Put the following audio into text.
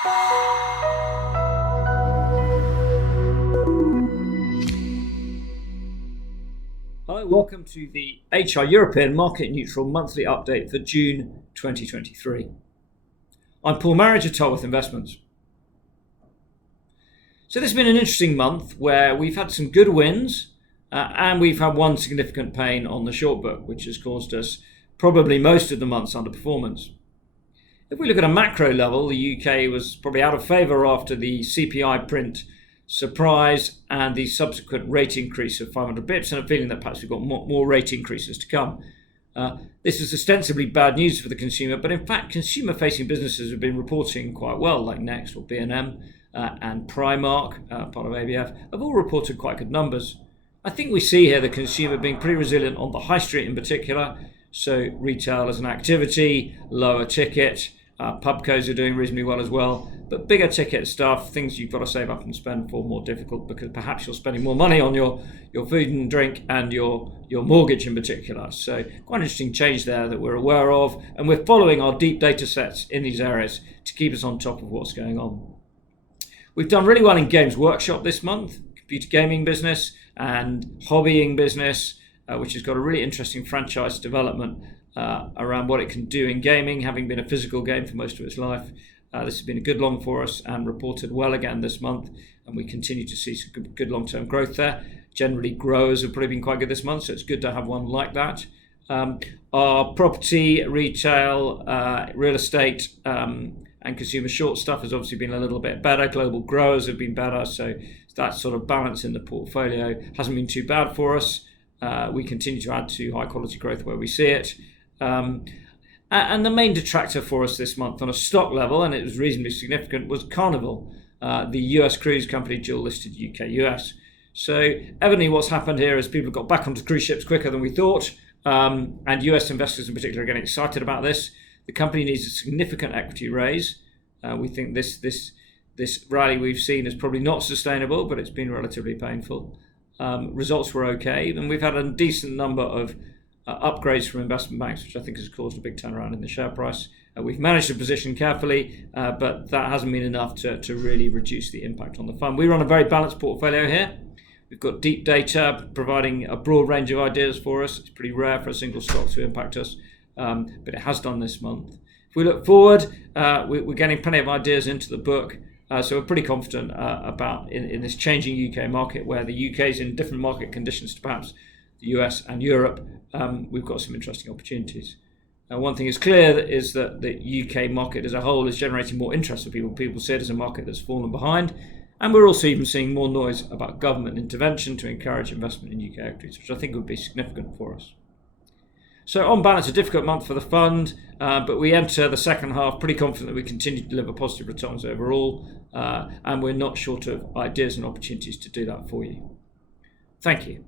Hello, welcome to the HR European Market Neutral Monthly Update for June 2023. I'm Paul Marriage of Tolworth Investments. So this has been an interesting month where we've had some good wins and we've had one significant pain on the short book, which has caused us probably most of the month's underperformance. If we look at a macro level, the UK was probably out of favour after the CPI print surprise and the subsequent rate increase of 500 bips, and a feeling that perhaps we've got more rate increases to come. This is ostensibly bad news for the consumer, but in fact consumer-facing businesses have been reporting quite well, like Next or B&M and Primark, part of ABF, have all reported quite good numbers. I think we see here the consumer being pretty resilient on the high street in particular, so retail as an activity, lower ticket, pubcos are doing reasonably well as well, but bigger ticket stuff, things you've got to save up and spend for, more difficult because perhaps you're spending more money on your food and drink and your mortgage in particular. So quite an interesting change there that we're aware of, and we're following our deep data sets in these areas to keep us on top of what's going on. We've done really well in Games Workshop this month, computer gaming business and hobbying business, which has got a really interesting franchise development around what it can do in gaming, having been a physical game for most of its life. This has been a good long for us and reported well again this month, and we continue to see some good long-term growth there. Generally, growers have probably been quite good this month, so it's good to have one like that. Our property, retail, real estate and consumer short stuff has obviously been a little bit better. Global growers have been better, so that sort of balance in the portfolio hasn't been too bad for us. We continue to add to high quality growth where we see it. And the main detractor for us this month on a stock level, and it was reasonably significant, was Carnival, the US cruise company dual listed UK-US. So evidently what's happened here is people got back onto cruise ships quicker than we thought, and US investors in particular are getting excited about this. The company needs a significant equity raise. We think this rally we've seen is probably not sustainable, but it's been relatively painful. Results were okay, and we've had a decent number of upgrades from investment banks, which I think has caused a big turnaround in the share price. We've managed the position carefully, but that hasn't been enough to really reduce the impact on the fund. We run a very balanced portfolio here. We've got deep data providing a broad range of ideas for us. It's pretty rare for a single stock to impact us, but it has done this month. If we look forward, we're getting plenty of ideas into the book. So we're pretty confident about in this changing UK market, where the UK is in different market conditions to perhaps the US and Europe. We've got some interesting opportunities. One thing is clear is that the UK market as a whole is generating more interest for people. People see it as a market that's fallen behind. And we're also even seeing more noise about government intervention to encourage investment in UK equities, which I think would be significant for us. So on balance, a difficult month for the fund, but we enter the second half pretty confident that we continue to deliver positive returns overall, and we're not short of ideas and opportunities to do that for you. Thank you.